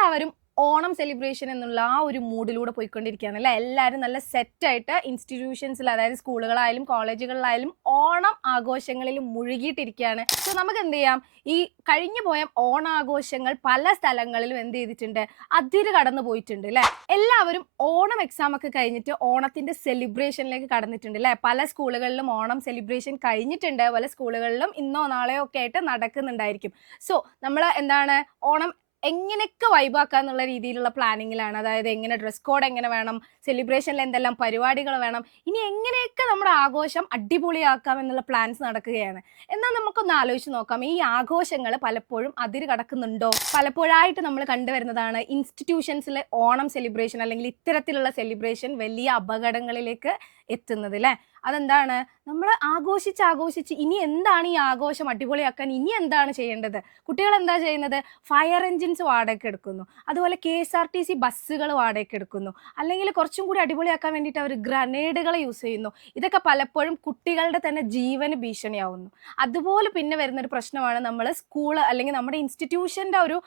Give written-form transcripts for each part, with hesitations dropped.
എല്ലാവരും ഓണം സെലിബ്രേഷൻ എന്നുള്ള ആ ഒരു മൂഡിലൂടെ പോയിക്കൊണ്ടിരിക്കുകയാണ് അല്ലേ. എല്ലാവരും നല്ല സെറ്റായിട്ട് ഇൻസ്റ്റിറ്റ്യൂഷൻസിൽ, അതായത് സ്കൂളുകളായാലും കോളേജുകളിലായാലും ഓണം ആഘോഷങ്ങളിൽ മുഴുകിയിട്ടിരിക്കുകയാണ്. സോ നമുക്ക് എന്ത് ചെയ്യാം, ഈ കഴിഞ്ഞു പോയ ഓണാഘോഷങ്ങൾ പല സ്ഥലങ്ങളിലും എന്ത് ചെയ്തിട്ടുണ്ട്, അതിര് കടന്നു പോയിട്ടുണ്ട് അല്ലേ. എല്ലാവരും ഓണം എക്സാം ഒക്കെ കഴിഞ്ഞിട്ട് ഓണത്തിന്റെ സെലിബ്രേഷനിലേക്ക് കടന്നിട്ടുണ്ട് അല്ലേ. പല സ്കൂളുകളിലും ഓണം സെലിബ്രേഷൻ കഴിഞ്ഞിട്ടുണ്ട്, പല സ്കൂളുകളിലും ഇന്നോ നാളെയോ ഒക്കെ ആയിട്ട് നടക്കുന്നുണ്ടായിരിക്കും. സോ നമ്മൾ എന്താണ്, ഓണം എങ്ങനെയൊക്കെ വൈബാക്കാന്നുള്ള രീതിയിലുള്ള പ്ലാനിങ്ങിലാണ്. അതായത് എങ്ങനെ ഡ്രസ് കോഡ് എങ്ങനെ വേണം, സെലിബ്രേഷനിൽ എന്തെല്ലാം പരിപാടികൾ വേണം, ഇനി എങ്ങനെയൊക്കെ നമ്മുടെ ആഘോഷം അടിപൊളിയാക്കാം എന്നുള്ള പ്ലാൻസ് നടക്കുകയാണ്. എന്നാൽ നമുക്കൊന്ന് ആലോചിച്ച് നോക്കാം, ഈ ആഘോഷങ്ങൾ പലപ്പോഴും അതിര് കടക്കുന്നുണ്ടോ? പലപ്പോഴായിട്ട് നമ്മൾ കണ്ടുവരുന്നതാണ് ഇൻസ്റ്റിറ്റ്യൂഷൻസിലെ ഓണം സെലിബ്രേഷൻ അല്ലെങ്കിൽ ഇത്തരത്തിലുള്ള സെലിബ്രേഷൻ വലിയ അപകടങ്ങളിലേക്ക് എത്തുന്നത് അല്ലേ. അതെന്താണ്, നമ്മൾ ആഘോഷിച്ച് ഇനി എന്താണ് ഈ ആഘോഷം അടിപൊളിയാക്കാൻ ഇനി എന്താണ് ചെയ്യേണ്ടത്? കുട്ടികൾ എന്താ ചെയ്യുന്നത്, ഫയർ എൻജിൻസ് വാടകയ്ക്ക് എടുക്കുന്നു, അതുപോലെ KSRTC ബസ്സുകൾ വാടകയ്ക്ക് എടുക്കുന്നു, അല്ലെങ്കിൽ കുറച്ചും കൂടി അടിപൊളിയാക്കാൻ വേണ്ടിയിട്ട് അവർ ഗ്രനേഡുകൾ യൂസ് ചെയ്യുന്നു. ഇതൊക്കെ പലപ്പോഴും കുട്ടികളുടെ തന്നെ ജീവന് ഭീഷണിയാവുന്നു. അതുപോലെ പിന്നെ വരുന്നൊരു പ്രശ്നമാണ്, നമ്മൾ സ്കൂൾ അല്ലെങ്കിൽ നമ്മുടെ ഇൻസ്റ്റിറ്റ്യൂഷൻ്റെ ഒരു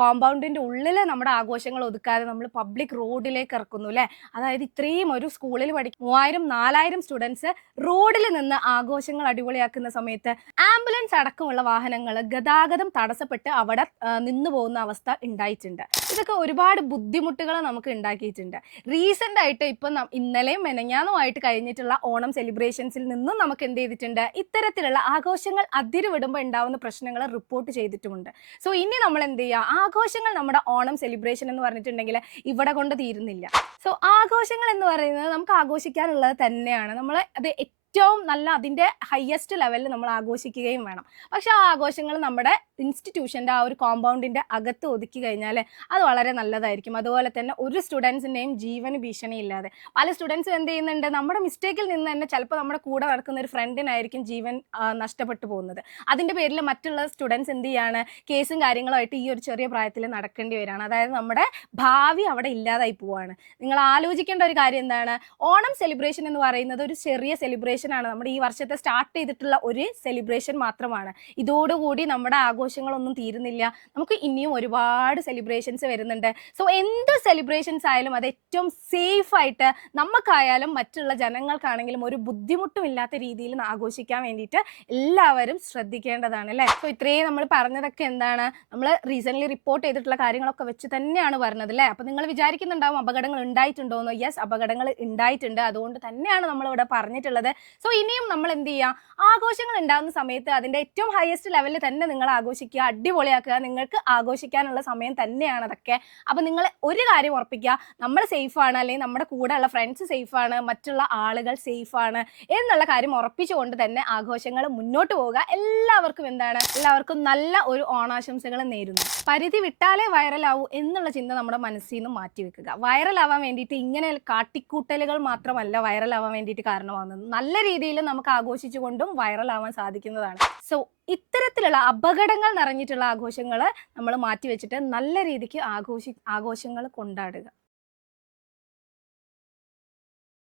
കോമ്പൗണ്ടിൻ്റെ ഉള്ളിൽ നമ്മുടെ ആഘോഷങ്ങൾ ഒതുക്കാതെ നമ്മൾ പബ്ലിക് റോഡിലേക്ക് ഇറക്കുന്നു അല്ലേ. അതായത് ഇത്രയും ഒരു സ്കൂളിൽ പഠിക്കും 3000-4000 സ്റ്റുഡൻസ് റോഡിൽ നിന്ന് ആഘോഷങ്ങൾ അടിപൊളിയാക്കുന്ന സമയത്ത് ആംബുലൻസ് അടക്കമുള്ള വാഹനങ്ങൾ ഗതാഗതം തടസ്സപ്പെട്ട് അവിടെ നിന്നു പോകുന്ന അവസ്ഥ ഉണ്ടായിട്ടുണ്ട്. ഇതൊക്കെ ഒരുപാട് ബുദ്ധിമുട്ടുകൾ നമുക്ക് ഉണ്ടാക്കിയിട്ടുണ്ട്. റീസെന്റ് ആയിട്ട് ഇപ്പം ഇന്നലെയും മെനഞ്ഞാന്നുമായിട്ട് കഴിഞ്ഞിട്ടുള്ള ഓണം സെലിബ്രേഷൻസിൽ നിന്നും നമുക്ക് എന്ത് ചെയ്തിട്ടുണ്ട്, ഇത്തരത്തിലുള്ള ആഘോഷങ്ങൾ അതിരുവിടുമ്പോൾ ഉണ്ടാവുന്ന പ്രശ്നങ്ങൾ റിപ്പോർട്ട് ചെയ്തിട്ടുമുണ്ട്. സോ ഇനി നമ്മൾ എന്ത് ചെയ്യുക, ആഘോഷങ്ങൾ നമ്മുടെ ഓണം സെലിബ്രേഷൻ എന്ന് പറഞ്ഞിട്ടുണ്ടെങ്കിൽ ഇവിടെ കൊണ്ട് തീരുന്നില്ല. സോ ആഘോഷങ്ങൾ എന്ന് പറയുന്നത് നമുക്ക് ആഘോഷിക്കാനുള്ളത് തന്നെയാണ്. നമ്മൾ അത് ഏറ്റവും നല്ല അതിൻ്റെ ഹയസ്റ്റ് ലെവലിൽ നമ്മൾ ആഘോഷിക്കുകയും വേണം. പക്ഷെ ആ ആഘോഷങ്ങൾ നമ്മുടെ ഇൻസ്റ്റിറ്റ്യൂഷൻ്റെ ആ ഒരു കോമ്പൗണ്ടിൻ്റെ അകത്ത് ഒതുക്കി കഴിഞ്ഞാൽ അത് വളരെ നല്ലതായിരിക്കും. അതുപോലെ തന്നെ ഒരു സ്റ്റുഡൻസിൻ്റെയും ജീവന് ഭീഷണിയില്ലാതെ. പല സ്റ്റുഡൻസും എന്ത് ചെയ്യുന്നുണ്ട്, നമ്മുടെ മിസ്റ്റേക്കിൽ നിന്ന് തന്നെ ചിലപ്പോൾ നമ്മുടെ കൂടെ നടക്കുന്ന ഒരു ഫ്രണ്ടിനായിരിക്കും ജീവൻ നഷ്ടപ്പെട്ടു പോകുന്നത്. അതിൻ്റെ പേരിൽ മറ്റുള്ള സ്റ്റുഡൻസ് എന്ത് ചെയ്യാണ്, കേസും കാര്യങ്ങളുമായിട്ട് ഈ ഒരു ചെറിയ പ്രായത്തിൽ നടക്കേണ്ടി വരികയാണ്. അതായത് നമ്മുടെ ഭാവി അവിടെ ഇല്ലാതായി പോവുകയാണ്. നിങ്ങൾ ആലോചിക്കേണ്ട ഒരു കാര്യം എന്താണ്, ഓണം സെലിബ്രേഷൻ എന്ന് പറയുന്നത് ഒരു ചെറിയ സെലിബ്രേഷൻ ആണ്. നമ്മുടെ ഈ വർഷത്തെ സ്റ്റാർട്ട് ചെയ്തിട്ടുള്ള ഒരു സെലിബ്രേഷൻ മാത്രമാണ്. ഇതോടുകൂടി നമ്മുടെ ആഘോഷങ്ങളൊന്നും തീരുന്നില്ല. നമുക്ക് ഇനിയും ഒരുപാട് സെലിബ്രേഷൻസ് വരുന്നുണ്ട്. സോ എന്ത് സെലിബ്രേഷൻസ് ആയാലും അത് ഏറ്റവും സേഫ് ആയിട്ട് നമുക്കായാലും മറ്റുള്ള ജനങ്ങൾക്കാണെങ്കിലും ഒരു ബുദ്ധിമുട്ടും ഇല്ലാത്ത രീതിയിൽ ആഘോഷിക്കാൻ വേണ്ടിയിട്ട് എല്ലാവരും ശ്രദ്ധിക്കേണ്ടതാണ് അല്ലേ. സോ ഇത്രയും നമ്മൾ പറഞ്ഞതൊക്കെ എന്താണ്, നമ്മൾ റീസെന്റ് റിപ്പോർട്ട് ചെയ്തിട്ടുള്ള കാര്യങ്ങളൊക്കെ വെച്ച് തന്നെയാണ് പറഞ്ഞത് അല്ലേ. അപ്പൊ നിങ്ങൾ വിചാരിക്കുന്നുണ്ടാവും അപകടങ്ങൾ ഉണ്ടായിട്ടുണ്ടോയെന്ന്. യെസ്, അപകടങ്ങൾ ഉണ്ടായിട്ടുണ്ട്. അതുകൊണ്ട് തന്നെയാണ് നമ്മളിവിടെ പറഞ്ഞിട്ടുള്ളത്. സോ ഇനിയും നമ്മൾ എന്ത് ചെയ്യുക, ആഘോഷങ്ങൾ ഉണ്ടാകുന്ന സമയത്ത് അതിൻ്റെ ഏറ്റവും ഹയസ്റ്റ് ലെവലിൽ തന്നെ നിങ്ങൾ ആഘോഷിക്കുക, അടിപൊളിയാക്കുക. നിങ്ങൾക്ക് ആഘോഷിക്കാനുള്ള സമയം തന്നെയാണ് അതൊക്കെ. അപ്പം നിങ്ങൾ ഒരു കാര്യം ഉറപ്പിക്കുക, നമ്മൾ സേഫാണ്, അല്ലെങ്കിൽ നമ്മുടെ കൂടെയുള്ള ഫ്രണ്ട്സ് സേഫാണ്, മറ്റുള്ള ആളുകൾ സേഫാണ് എന്നുള്ള കാര്യം ഉറപ്പിച്ചുകൊണ്ട് തന്നെ ആഘോഷങ്ങൾ മുന്നോട്ട് പോവുക. എല്ലാവർക്കും എന്താണ്, എല്ലാവർക്കും നല്ല ഒരു ഓണാശംസകൾ നേരുന്നു. പരിധി വിട്ടാലേ വൈറലാവൂ എന്നുള്ള ചിന്ത നമ്മുടെ മനസ്സിൽ നിന്ന് മാറ്റി വെക്കുക. വൈറലാവാൻ വേണ്ടിയിട്ട് ഇങ്ങനെ കാട്ടിക്കൂട്ടലുകൾ മാത്രമല്ല വൈറലാവാൻ വേണ്ടിയിട്ട് കാരണമാകുന്നത്. നല്ല രീതിയിൽ നമുക്ക് ആഘോഷിച്ചുകൊണ്ടും വൈറലാവാൻ സാധിക്കുന്നതാണ്. സോ ഇത്തരത്തിലുള്ള അപകടങ്ങൾ നിറഞ്ഞിട്ടുള്ള ആഘോഷങ്ങൾ നമ്മൾ മാറ്റി വെച്ചിട്ട് നല്ല രീതിക്ക് ആഘോഷങ്ങൾ കൊണ്ടാടുക.